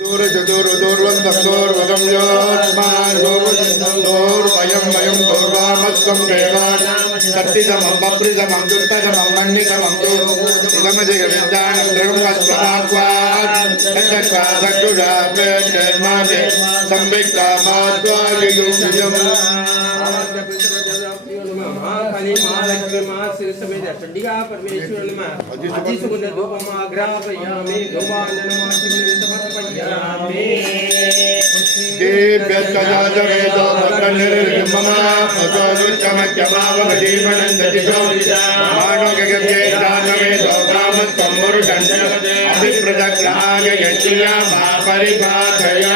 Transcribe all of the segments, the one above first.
दूरचतुर्दूर्वन्दोर्वदं योत्मानोर्वयं वयं दोर्वामस्त्वं देवान् सत्तितमं बप्रितमं दुष्टतमं मन्नितमं इदमधिगविद्यानं द्रवमस्त्वमात्वात् तच्चक्रासक्षुषापेक्षेर्मादे संविक्तामात्वायुयुज्यम् महाकाली महालक्ष्मी महाशिव समेत चंडिका परमेश्वर नमः अतिसुगंध धूपमाग्रापयामि धूपाननमः शिवलिंग समर्पयामि देव्यस्तजातवेदो भद्रनिर्ममा पतोरुच्चमच्चमावजीवनन्दतिजो माणोगगव्येदानवेदो कामत्वमुरुषञ्च अभिप्रदग्रहाय यज्ञया मा परिपाठया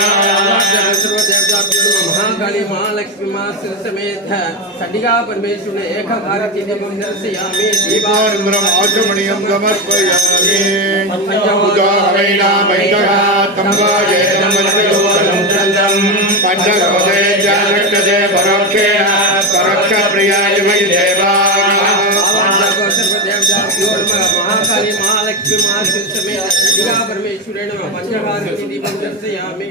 महाकाली महालक्ष्मी महाशिव समेत चंडिका परमेश्वर एक भारती दीपं दर्शयामि दीपानम्रम् आचमनीयं समर्पयामि उदाहरणामैकः तम्बाजे नमस्योलं चन्दं पञ्चगोदे जागृते परोक्षेण परोक्षप्रियाय वै देवाः महाकाली महालक्ष्मी महाशिव समेत चंडिका परमेश्वरेण पंचभारती दीपं दर्शयामि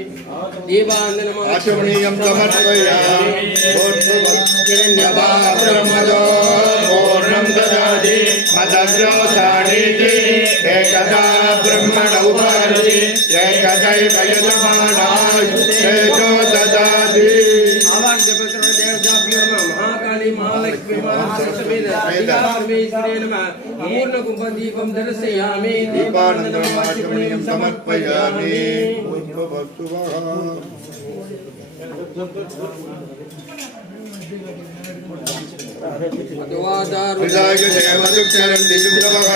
दीपावन्दनम् आचमनीयं समर्पयामि हिरण्यपात्रमदो पूर्णं ददाति मदव्योसानीति एकदा ब्रह्मण उपाधि एकदैव यजमानाय तेजो ददाति महाकाली महालक्ष्मी महाशिव समेत चंडिका परमेश्वरेण पूर्ण कुंभदीपं दर्शयामि दीपानन्दम् आचमनीयं समर्पयामि अद्वादार विदाय देवदुक्षरं दिजुब्रवः